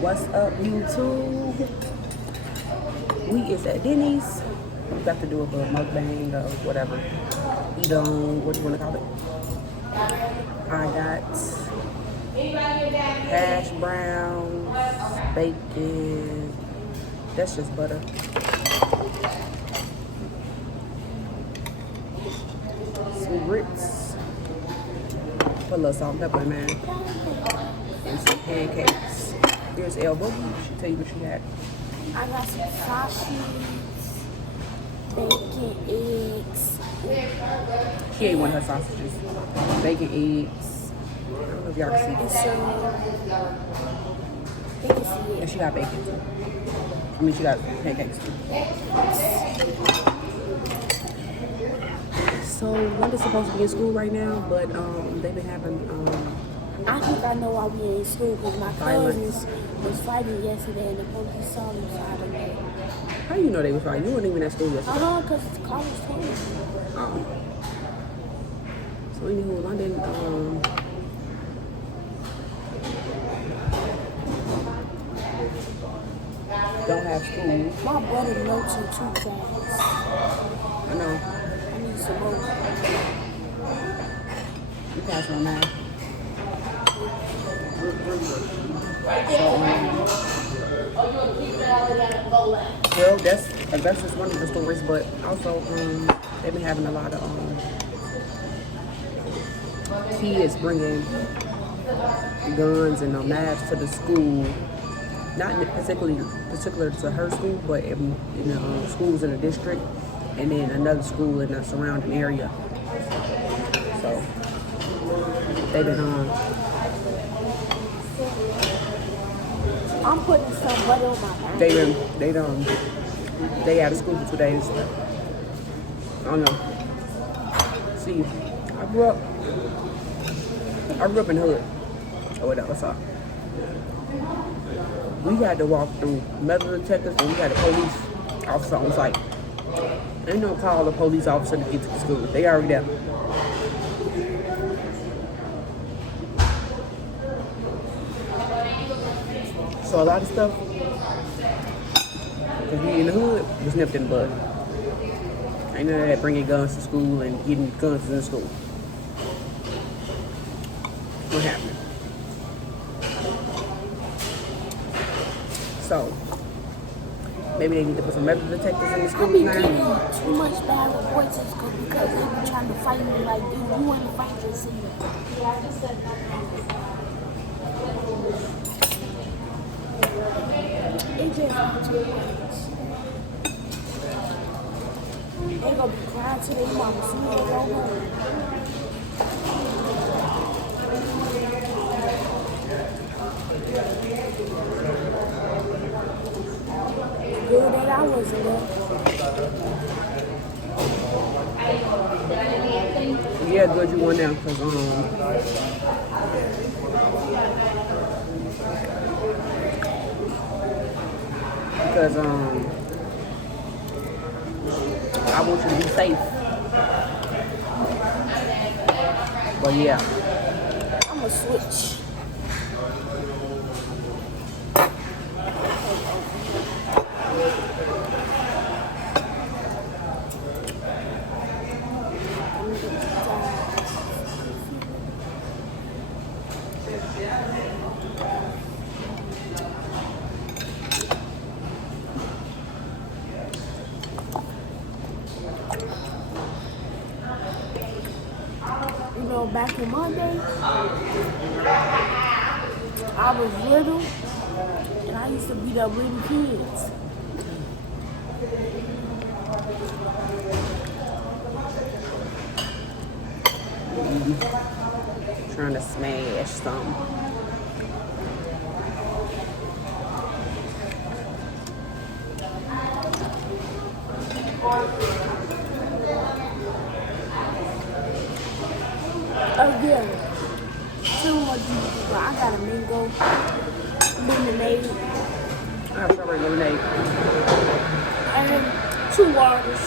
What's up, YouTube? We is at Denny's. We got to do a little MuKBang or whatever. Eat on, what do you want to call it? I got hash browns, bacon. That's just butter. Some grits. Put a little salt and pepper in there. And some pancakes. Here's ElBoogie. She'll tell you what she had. I got some sausage, bacon, eggs. She ate one of her sausages. Bacon, eggs. I don't know if y'all can see And this. some bacon. And she got bacon too. I mean, she got pancakes too. So, London's supposed to be in school right now, but they've been having I think I know why we ain't in school because my violence. cousins was fighting yesterday and the police saw them, so I don't know. How you know they was fighting? You weren't even at school yesterday. Because it's college too. Oh. So anywho, London don't have school. My brother notes are too fast. I know. I need some more. You passed on that. Well, that's just one of the stories, but also they've been having a lot of kids bringing guns and knives to the school. Not particular to her school, but in schools in the district, and then another school in the surrounding area. So they've been I'm putting some butter on my hand. they out of school for 2 days. I don't know. See, I grew up in the hood or whatever, so we had to walk through metal detectors and we had a police officer on site. Ain't no call a police officer to get to the school. They already there. So a lot of stuff, because we in the hood, was nipped in the bud. Ain't none of that bringing guns to school and getting guns in school. What happened? So, maybe they need to put some metal detectors in the I school be now. getting too much bad reports at school because they be trying to fight me like, dude, you want to fight this thing. It just not too much. They gonna be crying to their mama soon as they go home. Good that I wasn't there. Yeah, good you won now, because I want you to be safe. But yeah. I'ma switch. You know, back in my day, I was little, and I used to beat up little kids. Trying to smash some. Again, two more people. I got a mango lemonade I have strawberry lemonade. and 2 waters.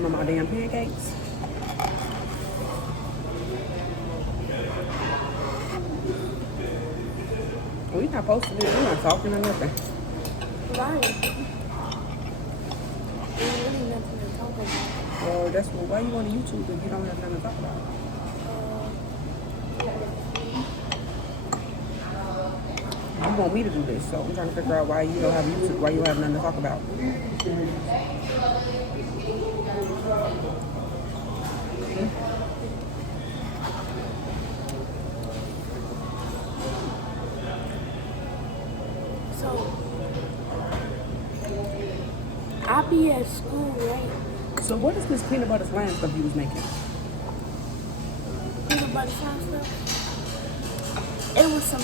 some of my damn pancakes. We not posting it. We're not talking or nothing. Right. There's really nothing to talk about. Well, that's why you on YouTube if you don't have nothing to talk about. You want me to do this, so I'm trying to figure out why you don't have YouTube, why you have nothing to talk about. So, I'll be at school, right? So what is this peanut butter slime stuff you was making? Peanut butter slime stuff. It was some,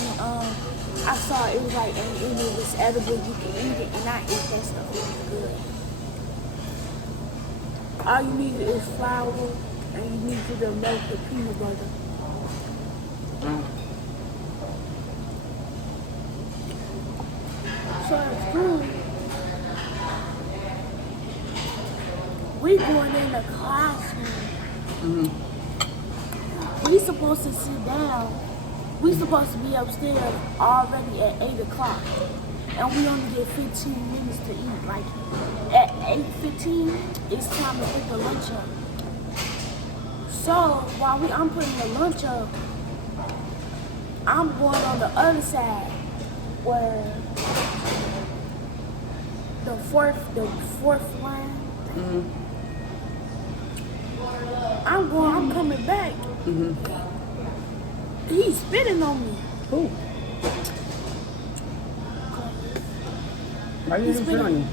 I saw it was like, and it was edible, you can eat it, and I ate that stuff. It was good. All you need is flour, and you need to melt the peanut butter. So at school, we going in the classroom. We supposed to sit down. We supposed to be upstairs already at 8 o'clock. And we only get 15 minutes to eat. Like at 8:15, it's time to put the lunch up. So while I'm putting the lunch up, I'm going on the other side where the fourth line. I'm coming back. He's spitting on me. Who? Why you didn't spit on you?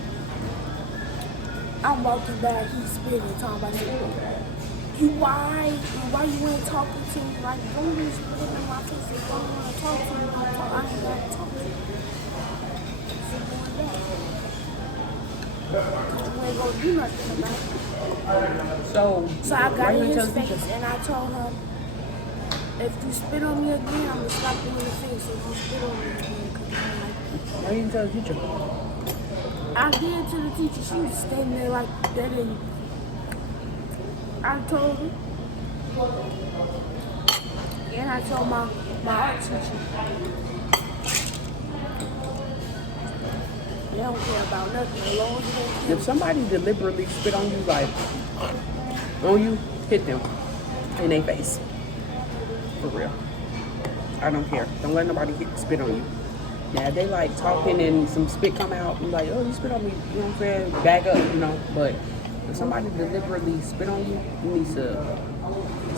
I'm walking back, he's spitting, talking about you why you ain't talking to me? Like, don't be spitting in my face. If I don't want to talk to you, I ain't got to talk to you. So going back. You ain't gonna do nothing about it. So I got in his face and I told him, if you spit on me again, I'm gonna slap you in the face if you spit on me again. Why you didn't tell the teacher? I did to the teacher. She was standing there like that, and I told her. And I told my art teacher. They don't care about nothing as long as they don't. If somebody deliberately spit on you, like on you, hit them in their face. For real. I don't care. Don't let nobody spit on you. Now, they like talking and some spit come out and like, oh, you spit on me, you know what I'm saying? Back up, you know. But if somebody deliberately spit on you, you need to.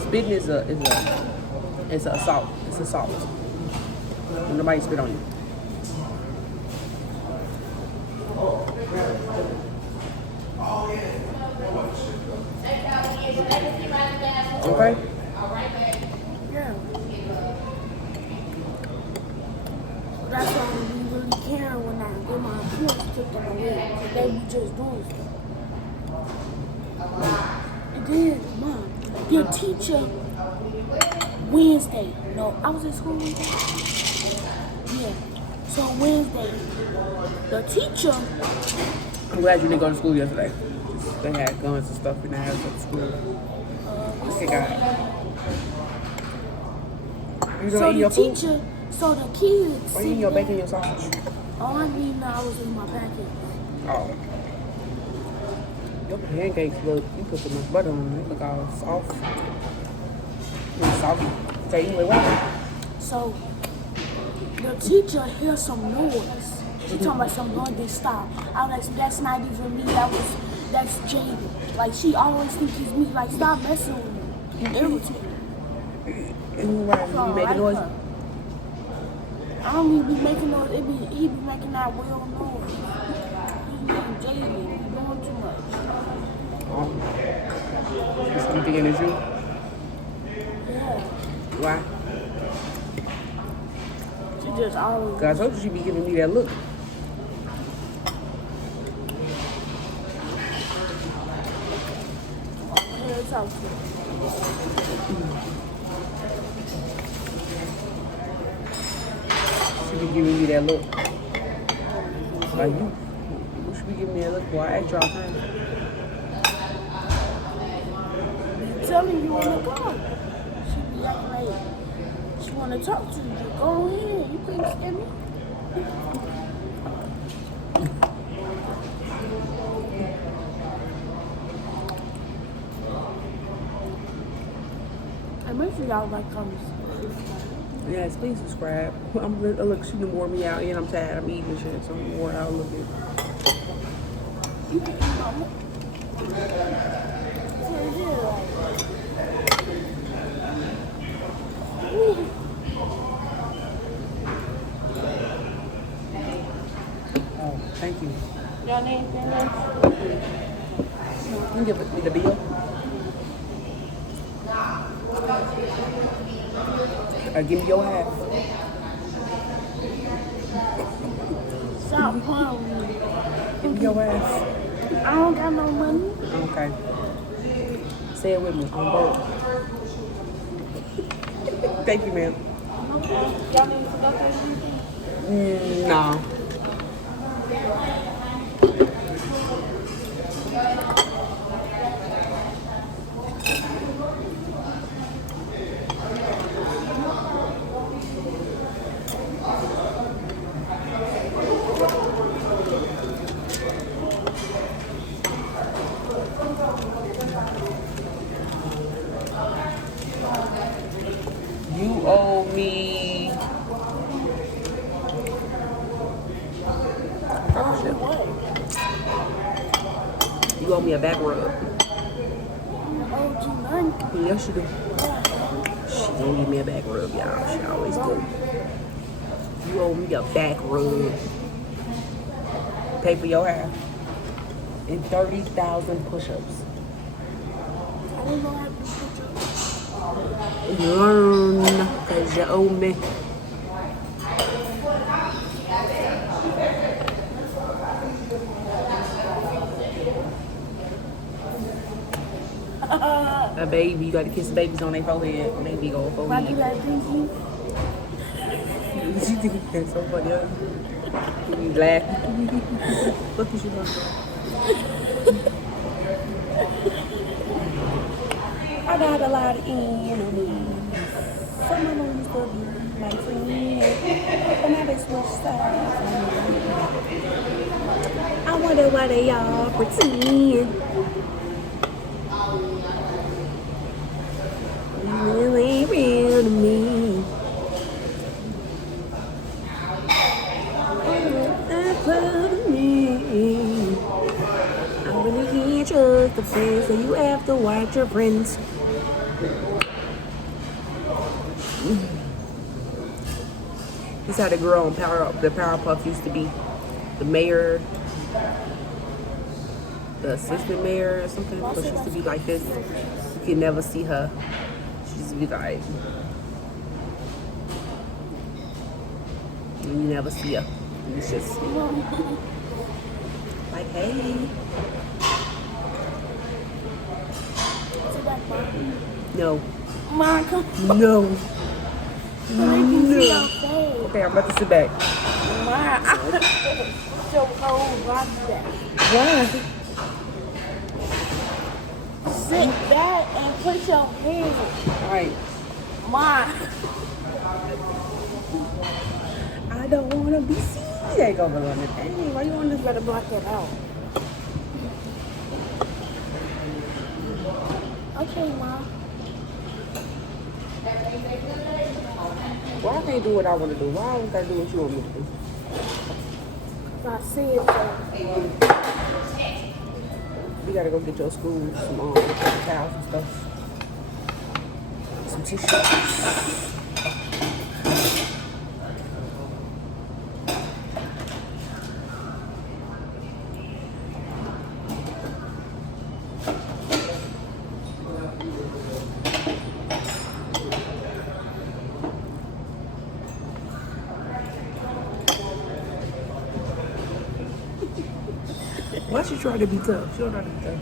Spitting is a assault. It's assault. When nobody spit on you. Okay? Yeah. That's why we really care when I get my points taken away. They be just doing stuff. And then, Mom, your teacher, Wednesday. No, I was at school Wednesday. Yeah. So Wednesday, the teacher. I'm glad you didn't go to school yesterday. They had guns and stuff in the house at school. Okay, God. You So gonna eat the your food? teacher, so the kids. Or you eating your bacon and your sausage? All I need now is in my pancakes. Oh. Your pancakes look, you put so much butter on them, they look all soft. Really salty. So you wait, what? So the teacher hears some noise. She talking about some going to stop. I was like, that's not even me. That's Jaden. Like she always thinks it's me. Like stop messing with me. You irritating. And why you making noise? Her. I don't even be making noise. He be making that real noise. He's being Jaden. He's doing too much. Oh. You thinking it's you? Yeah. Why? She just always. Cause I told you she be giving me that look. Talk to her. She be giving me that look. Like you should be giving me that look, boy. I asked you all the time. telling you in the car. She be acting like she want to talk to you. Go ahead. You can't scare me. And make sure y'all like, comment. Yes, please subscribe. Look, she done wore me out and I'm tired. I'm eating and shit, so I'm wore out a little bit. You can eat mama. Oh, thank you. Y'all need anything else? You can give me the bill. Give me your half. Stop playing with me. Give me your ass. I don't got no money. Okay. Say it with me. I'm broke. Thank you, ma'am. Okay. Y'all need to go to anything? No. You owe me. Oh, shit. You owe me a back rub. Oh, you none. Yes, you do. She don't give me a back rub, y'all. She always do. You owe me a back rub. Pay for your hair. And 30,000 push-ups. I don't know how to put you. Learn, cause you owe me. A baby, you gotta kiss the babies on their forehead when they be on Why do forehead. that thinking? You think that's so funny, huh? You laugh. What is you doing? I got a lot of enemies. Some of them used to be my friends, but now they switch sides. I wonder why they all pretend. You really ain't real to me. I really can't trust the friends, so you have to watch your friends. This is how the girl on the Powerpuff used to be. The mayor, the assistant mayor or something. But she used to be like this. You could never see her. She used to be like, you never see her. It's just like, hey. No. Mom, come No. on. See your face. Okay, I'm about to sit back. Mom, put your whole body back. Why? Sit back and put your hands. All right. Mom. I don't want to be seen. They go below the thing. Why you want to Better block that out. Okay, Mom. Why I can't do what I want to do? Why I always gotta do what you want me to do? I said so. You gotta go get your school some towels and stuff. Some tissues. Why she try to be tough? She don't try to be tough.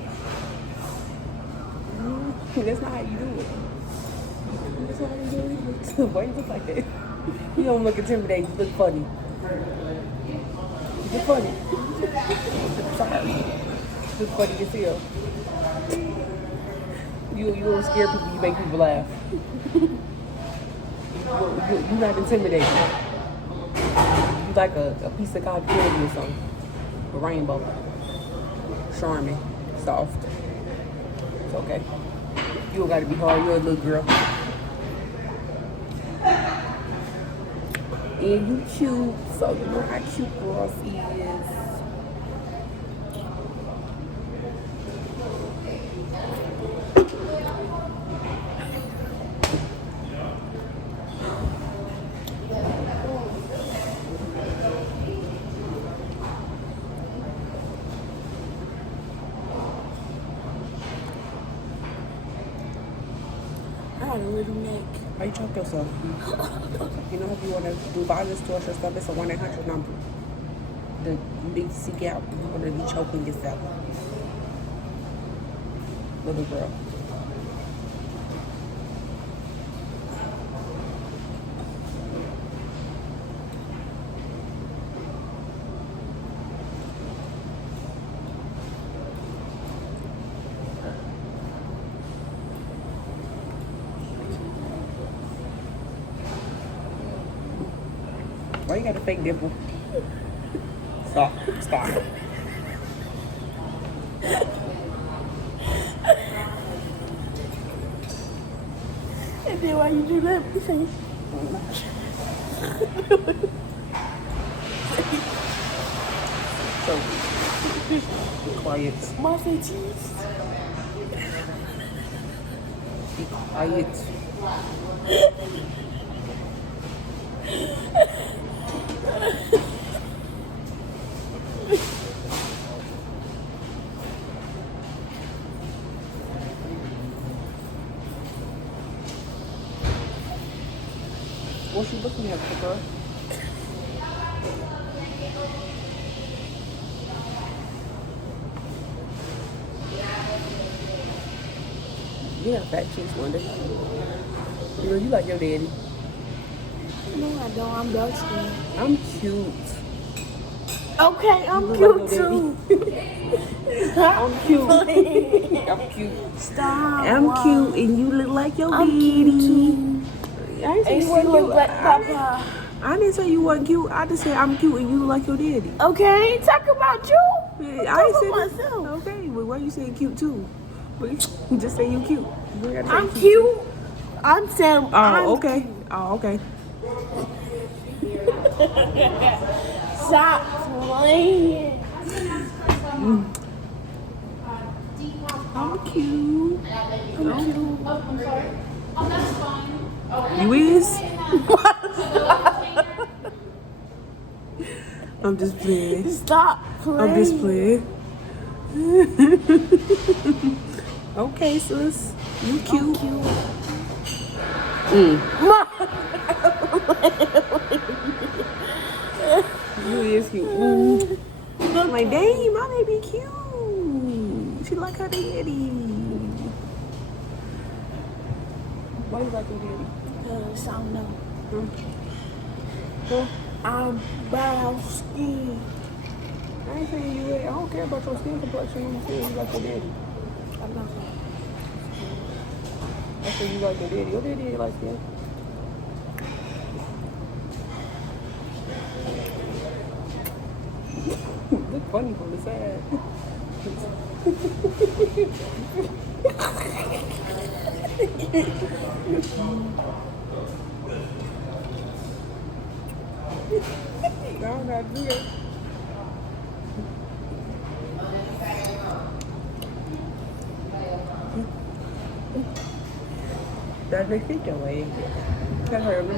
That's not how you do it. That's not how you do it. Why you look like that? You don't look intimidating. You look funny. You look funny. Sorry. You look funny as hell. You don't scare people, you make people laugh. You're not intimidating. You like a piece of cotton candy or something. A rainbow. Charming. Soft. It's okay. You don't gotta be hard, you're a little girl. And you cute, so you know how cute girls is. I had a little neck. How you choke yourself? You know, if you want to do violence towards yourself, it's a 1-800 number. You need to seek out. You're going to be choking yourself. Little girl. Why you got a fake nipple? Stop. Stop. And then why you do that? You say, So, be quiet. my say cheese. Be quiet. What's she looking at, girl? You have fat cheeks one day. You like your daddy. No, I don't. I'm dark skinned. I'm cute. Okay, I'm You cute look like too. I'm cute. I'm cute. Stop. I'm cute and you look like your I'm daddy. cute too. I didn't say And you you weren't look cute. like Papa. I didn't say you weren't cute. I just said I'm cute and you look like your daddy. Okay, talk about you. I ain't Talk said about that. myself. Okay, well, why you saying cute too? But you just say you cute. You ain't gotta say I'm cute. I'm saying Oh, I'm okay. cute. Oh, okay. Stop playing. I'm cute. I'm cute. You is? I'm just playing. Stop playing. I'm just playing. Okay, sis. You cute. You is cute. I'm like, dang, my baby cute. She like her daddy. Why you like your daddy? I don't know. Huh? I'm brown skin. I ain't saying you red. I don't care about your skin complexion. I'm saying you like your daddy. I'm not. I say you like your daddy. Your daddy ain't like skin. Look funny from the side. No, I'm not doing it. That makes me go away. Can't hurt me.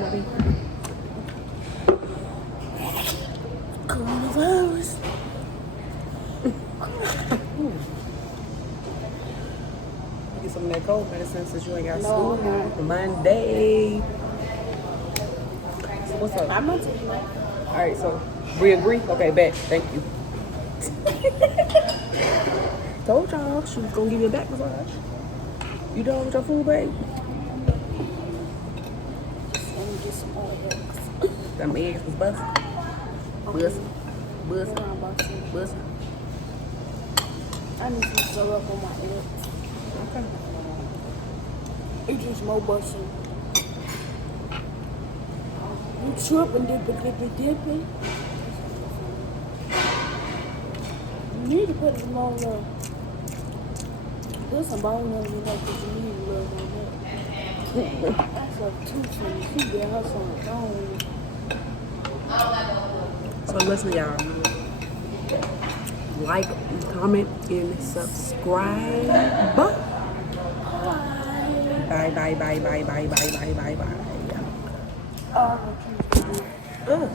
Coronavirus. Get some of that cold medicine since you ain't got school Monday. So what's up? I'm not taking that. All right, so we agree? Okay, bet. Thank you. Told y'all she was gonna give you a back massage. You done with your food, babe? Let me get some more eggs. Them eggs was busting. Busting. Busting. Busting. I need some syrup on my lips. Okay. It's just more busting. You tripping, dipping. You need to put some on there. There's some bone on you know, because you need a little on that. That's a 220. She get her some bone. So listen, y'all. Like, comment, and subscribe. Bye. Oh,